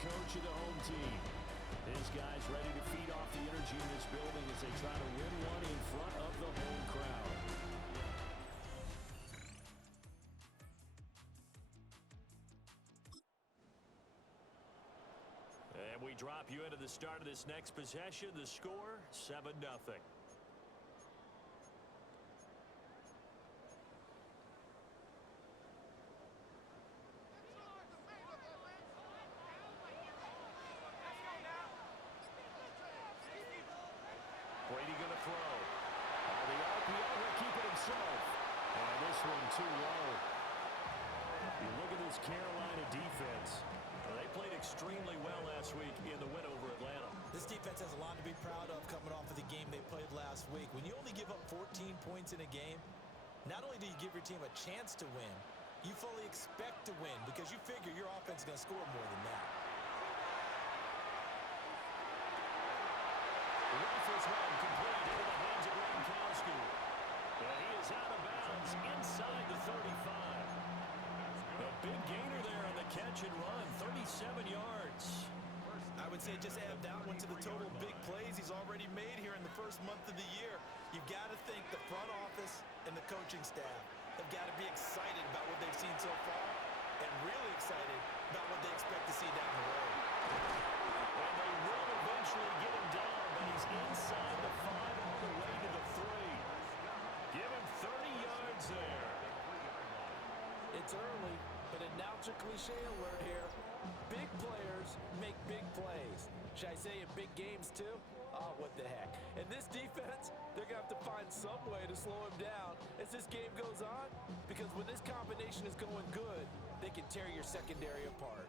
coach of the home team. His guys ready to feed off the energy in this building as they try to win one in front of the home crowd. And we drop you into the start of this next possession. The score, 7-0. Brady going to throw. The RPO will keep it himself. And this one too low. You look at this Carolina defense. They played extremely well last week in the win over Atlanta. This defense has a lot to be proud of coming off of the game they played last week. When you only give up 14 points in a game, not only do you give your team a chance to win, you fully expect to win because you figure your offense is going to score more than that. The rifles one complete into the hands of Gronkowski. He is out of bounds inside the 35. A big gainer there on the catch and run, 37 yards. I would say just add that one to the total big plays he's already made here in the first month of the year. You've got to think the front office and the coaching staff have got to be excited about what they've seen so far and really excited about what they expect to see down the road. And they will eventually get him down, but he's inside the 5 all the way to the 3. Give him 30 yards there. It's early, but announcer cliche alert here. Big players make big plays. Should I say in big games too? Oh, what the heck. And this defense, they're going to have to find some way to slow him down as this game goes on, because when this combination is going good, they can tear your secondary apart.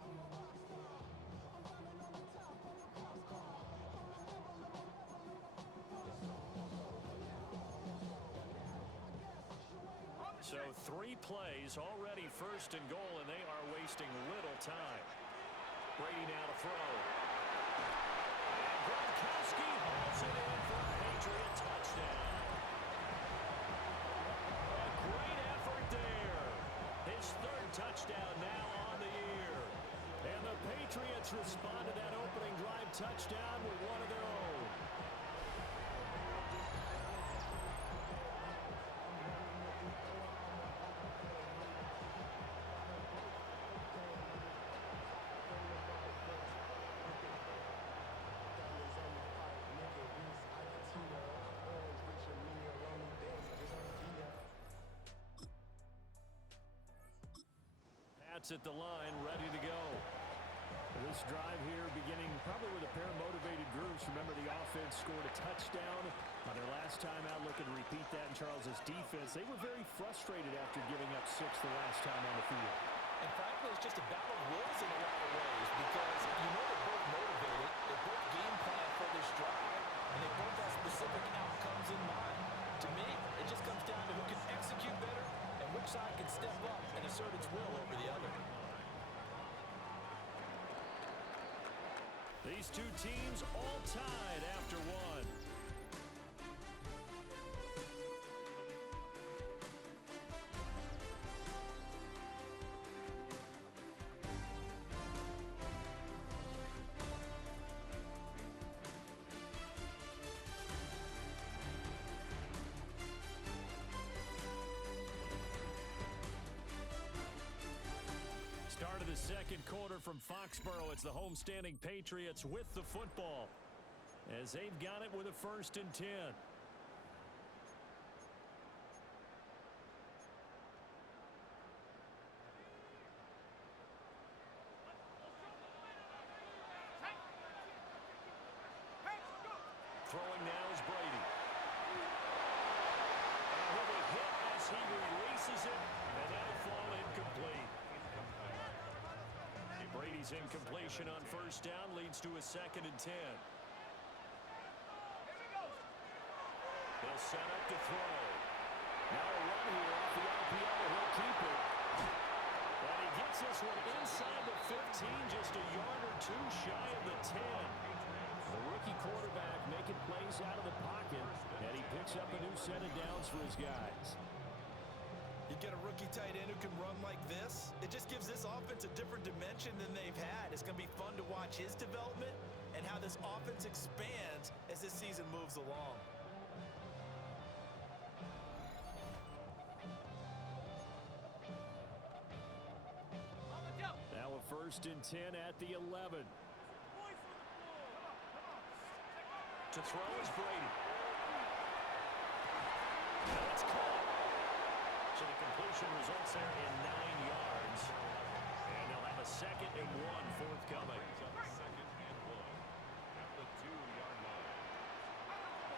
So 3 plays, already first and goal, and they are wasting little time. Brady now to throw. And Gronkowski hauls it in for a Patriot touchdown. A great effort there. His 3rd touchdown now on the year. And the Patriots respond to that opening drive touchdown with one of their own. At the line, ready to go. This drive here beginning probably with a pair of motivated groups. Remember, the offense scored a touchdown on their last time out. Looking to repeat that in Charles's defense. They were very frustrated after giving up 6 the last time on the field. And frankly, it's just a battle of wills in a lot of ways because you know they're both motivated. They both game plan for this drive, and they both have specific outcomes in mind. To me, it just comes down to who can execute better and which side can step up and assert its will over the other. These two teams all tied after one. Start of the second quarter from Foxborough. It's the homestanding Patriots with the football as they've got it with a 1st and 10. Throwing now is Brady. And he'll be hit as he releases it, and that'll fall incomplete. Brady's incompletion on 1st down leads to a 2nd and 10. He'll set up to throw. Now a run here off the RPO. He'll keep it. And he gets this one inside the 15, just a yard or 2 shy of the 10. The rookie quarterback making plays out of the pocket, and he picks up a new set of downs for his guys. You get a rookie tight end who can run like this, it just gives this offense a different dimension than they've had. It's going to be fun to watch his development and how this offense expands as this season moves along. Now a 1st and 10 at the 11. To throw is Brady. That's caught. So the completion results there in 9 yards. And they'll have a 2nd and 1 forthcoming.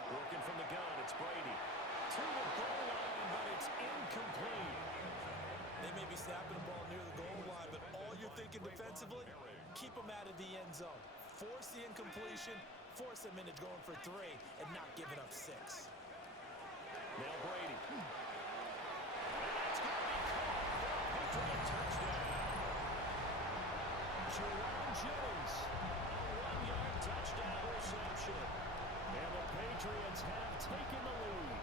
Working from the gun, it's Brady. To the goal line, but it's incomplete. They may be snapping the ball near the goal line, but all you're thinking defensively, keep them out of the end zone. Force the incompletion, force them into going for 3, and not giving up 6. Now Brady. That's going to be caught. Patriot touchdown. Jerome Jennings. A 1-yard touchdown reception. And the Patriots have taken the lead.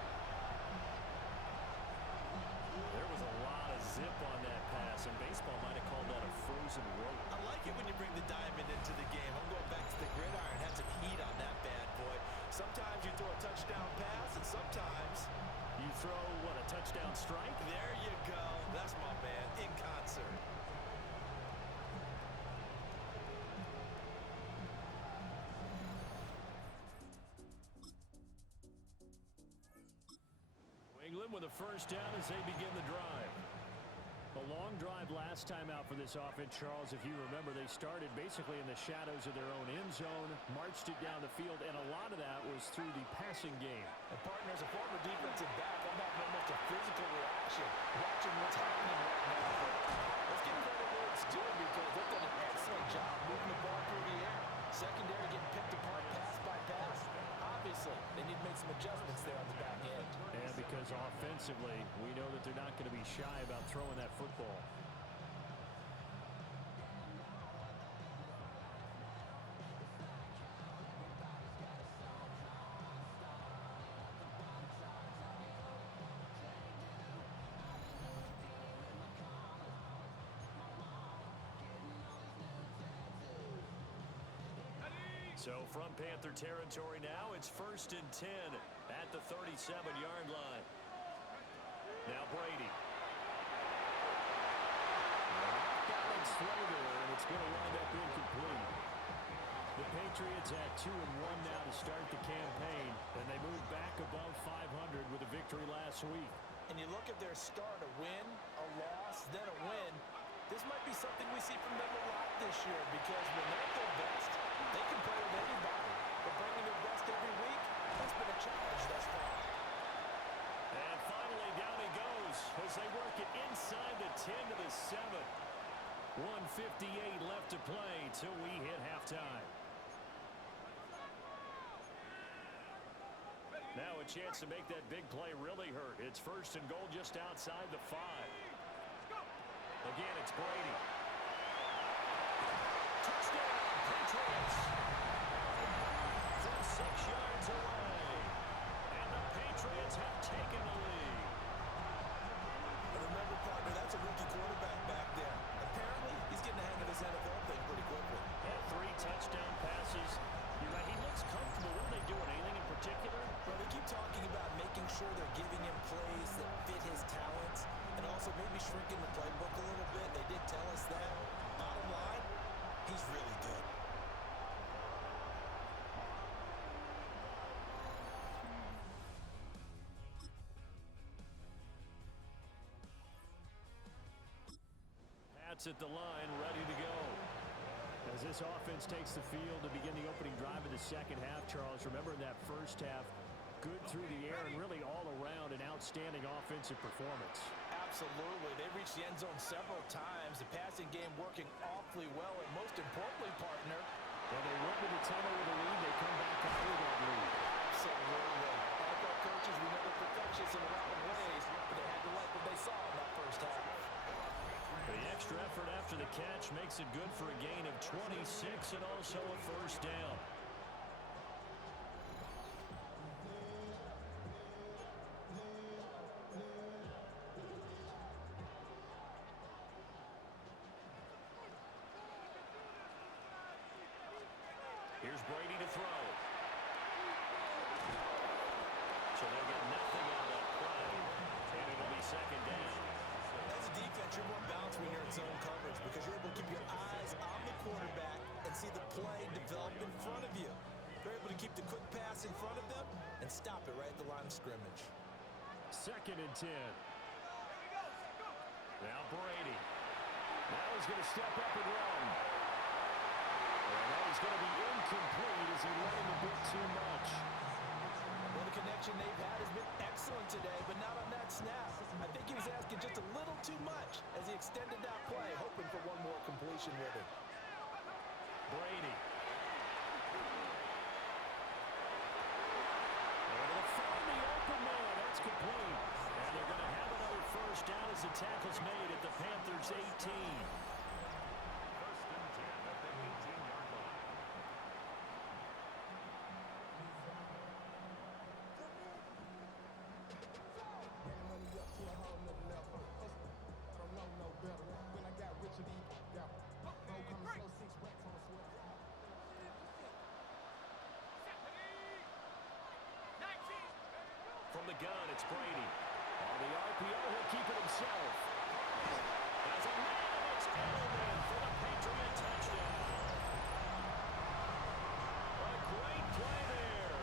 There was a lot of zip on that pass, and baseball might have called that a frozen rope. I like it when you bring the diamond into the game. I'm going back to the gridiron. Had some heat on that bad boy. Sometimes you throw a touchdown pass, and sometimes you throw, what, a touchdown strike? There you go. That's my man, in concert. England with a 1st down as they begin the drive. A long drive last time out for this offense, Charles. If you remember, they started basically in the shadows of their own end zone, marched it down the field, and a lot of that was through the passing game. And partners, a former defensive back, I'm having almost a physical reaction watching what's happening right now. But let's give credit where it's due because they've done an excellent job moving the ball through the air. Secondary getting picked apart pass by pass. Obviously, they need to make some adjustments there on the back end. And because offensively, we know that they're not going to be shy about throwing that football. So from Panther territory now, it's 1st and 10 at the 37-yard line. Now Brady. Balance throw there, and it's going to wind up incomplete. The Patriots at 2-1 now to start the campaign, and they move back above 500 with a victory last week. And you look at their start, a win, a loss, then a win. This might be something we see from them a lot this year because when they're at their best, they can play with anybody. But bringing their best every week, that's been a challenge thus far. And finally, down he goes as they work it inside the 10 to the 7. 1:58 left to play till we hit halftime. Now a chance to make that big play really hurt. It's 1st and goal just outside the 5. Again, it's Brady. Touchdown, Patriots. From 6 yards away. And the Patriots have taken the lead. And remember, partner, that's a rookie quarterback back there. Apparently, he's getting the hang of this NFL thing pretty quickly. And 3 touchdown passes. You're right, he looks comfortable. What are they doing? Anything in particular? Well, they keep talking about making sure they're giving him plays that fit his talents and also maybe shrinking the playbook a little bit. They did tell us that. Bottom line, he's really good. Pat's at the line, ready to go. As this offense takes the field to begin the opening drive of the second half, Charles, remember in that first half, good through the air and really all around an outstanding offensive performance. Absolutely. They reached the end zone several times. The passing game working awfully well, and most importantly, partner, when they went to the tunnel with a lead, they come back out with that lead. Absolutely. NFL coaches, we know they're perfectionists in a lot of ways, but they had to like what they saw in that first half. The extra effort after the catch makes it good for a gain of 26 and also a 1st down. Here's Brady to throw. So they'll get nothing out of that play, and it'll be second down. As a defense, you're more balanced when you're in zone coverage because you're able to keep your eyes on the quarterback and see the play develop in front of you. They're able to keep the quick pass in front of them and stop it right at the line of scrimmage. 2nd and 10. Now Brady. Now he's going to step up and run. And that is going to be incomplete as he let him a bit too much. Well, the connection they've had has been excellent today, but not on that snap. I think he was asking just a little too much as he extended that play, hoping for one more completion with it. Brady. Able to find the open man. That's complete. And they're going to have another first down as the tackle's made at the Panthers' 18. From the gun, it's Brady. On the RPO, he'll keep it himself. As a man, it's Edelman for the Patriot touchdown. A great play there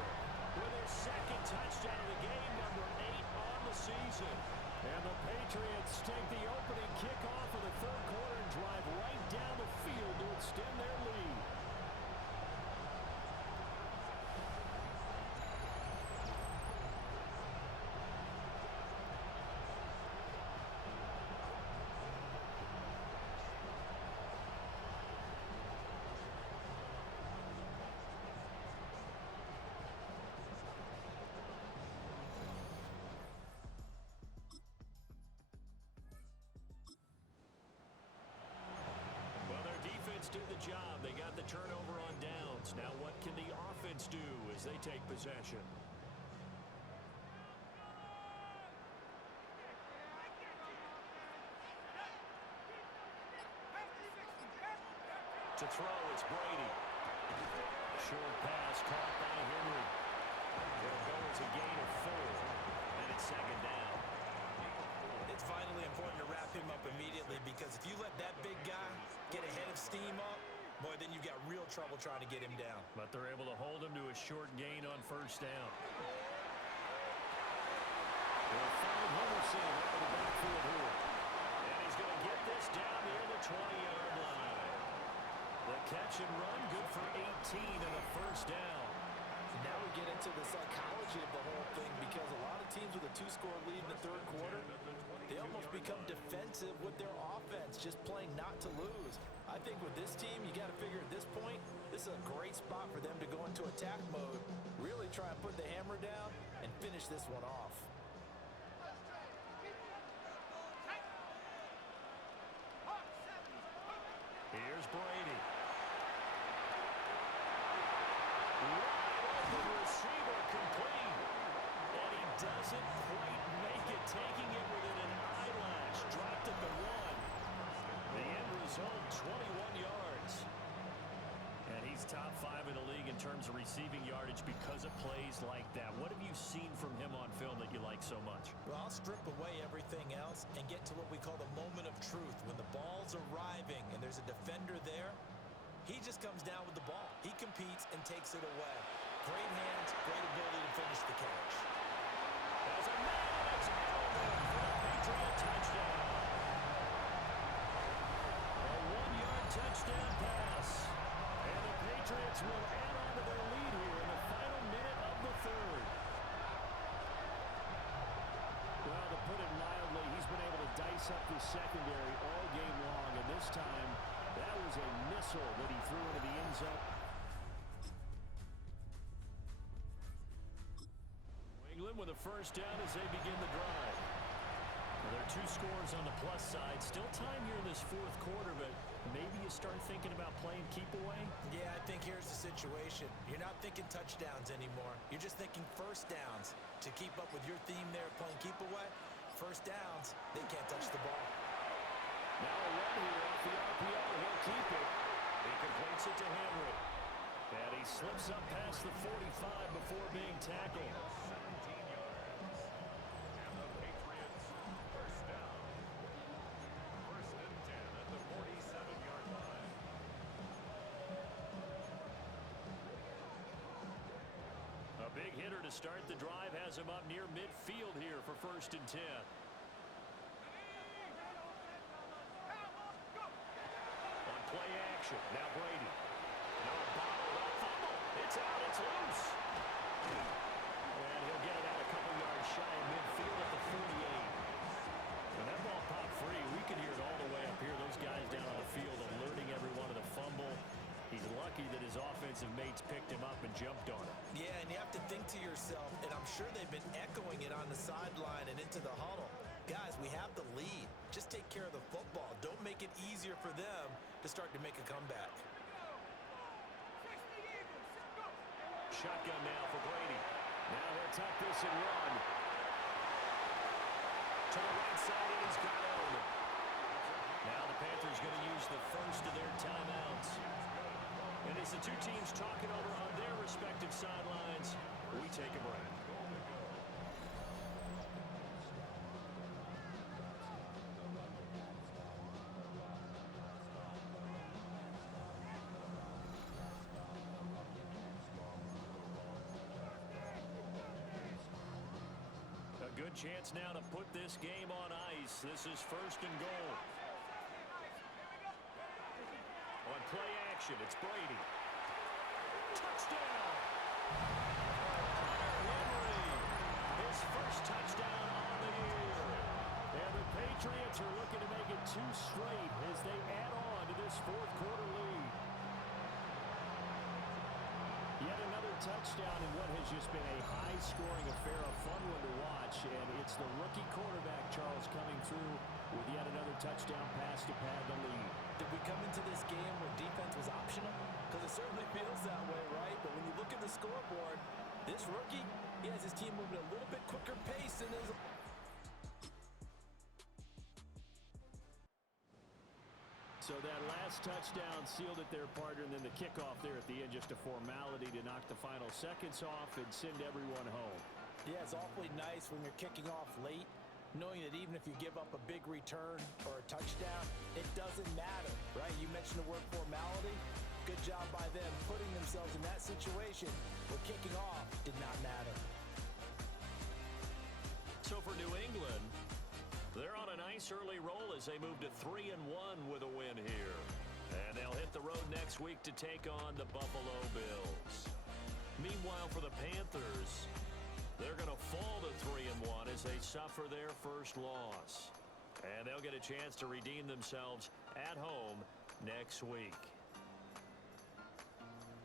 with his 2nd touchdown of the game, number 8 on the season. And the Patriots take the opening kickoff of the 3rd quarter and drive right down the field to extend their lead. Did the job. They got the turnover on downs. Now what can the offense do as they take possession? To throw, it's Brady. Short pass caught by Henry. It'll go as a gain of 4, and it's 2nd down. It's vitally important to wrap him up immediately because if you let that big guy get a head of steam up, boy, then you've got real trouble trying to get him down. But they're able to hold him to a short gain on first down. They'll find Henderson out of the backfield here. And he's going to get this down near the 20-yard line. The catch and run, good for 18 and a first down. Now we get into the psychology of the whole thing because a lot of teams with a 2-score lead in the 3rd quarter, they almost become defensive with their offense, just playing not to lose. I think with this team, you got to figure at this point, this is a great spot for them to go into attack mode, really try and put the hammer down and finish this one off. Here's Brady. Wide open receiver complete. And he doesn't quite make it, taking it within an eyelash. Dropped at the 1. The end result, 21 yards. And he's top 5 in the league in terms of receiving yardage because of plays like that. What have you seen from him on film that you like so much? Well, I'll strip away everything else and get to what we call the moment of truth. When the ball's arriving and there's a defender there, he just comes down with the ball. He competes and takes it away. Great hands, great ability to finish the catch. As a man, it's Edelman for the Patriot touchdown. A 1-yard touchdown pass. And the Patriots will add on to their lead here in the final minute of the 3rd. Well, to put it mildly, he's been able to dice up the secondary all game long, and this time that was a missile that he threw into the end zone. New England with a first down as they begin the drive. Well, there are 2 scores on the plus side. Still time here in this 4th quarter, but maybe you start thinking about playing keep away? Yeah, I think here's the situation. You're not thinking touchdowns anymore. You're just thinking first downs. To keep up with your theme there, playing keep away, first downs, they can't touch the ball. Now a run here off the RPO. He'll keep it. He completes it to Henry. And he slips up past the 45 before being tackled. A big hitter to start the drive has him up near midfield here for 1st and 10. On play action, now Brady. No, bottled up, fumble. It's out, it's loose. And he'll get it out a couple yards shy of midfield at the 48. When that ball popped free, we could hear it all the way up here. Those guys down on the field alerting everyone of the fumble. He's lucky that his offensive mates picked him up and jumped on him. Yeah, and you have to think to yourself, and I'm sure they've been echoing it on the sideline and into the huddle. Guys, we have the lead. Just take care of the football. Don't make it easier for them to start to make a comeback. Shotgun now for Brady. Now he'll tuck this and run. To the right side, and he's got it. Now the Panthers going to use the first of their timeouts. And as the two teams talking over on their respective sidelines, we take a break. A good chance now to put this game on ice. This is 1st and goal. On play action, it's Brady. Touchdown! Henry, his first touchdown on the year. And the Patriots are looking to make it 2 straight as they add on to this 4th quarter lead. Yet another touchdown in what has just been a high-scoring affair, a fun one to watch. And it's the rookie quarterback, Charles, coming through with yet another touchdown pass to pad the lead. Did we come into this game where defense was optional? Because it certainly feels that way, right? But when you look at the scoreboard, this rookie, he has his team moving at a little bit quicker pace than his... So that last touchdown sealed it their partner, and then the kickoff there at the end, just a formality to knock the final seconds off and send everyone home. Yeah, it's awfully nice when you're kicking off late, knowing that even if you give up a big return or a touchdown, it doesn't matter, right? You mentioned the word formality. Good job by them putting themselves in that situation where kicking off did not matter. So for New England, they're on a nice early roll as they move to 3-1 with a win here. And they'll hit the road next week to take on the Buffalo Bills. Meanwhile, for the Panthers, they're going to fall to 3-1 as they suffer their first loss. And they'll get a chance to redeem themselves at home next week.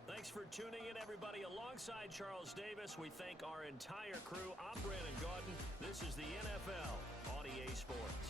Thanks for tuning in, everybody. Alongside Charles Davis, we thank our entire crew. I'm Brandon Gaudin. This is the NFL on EA Sports.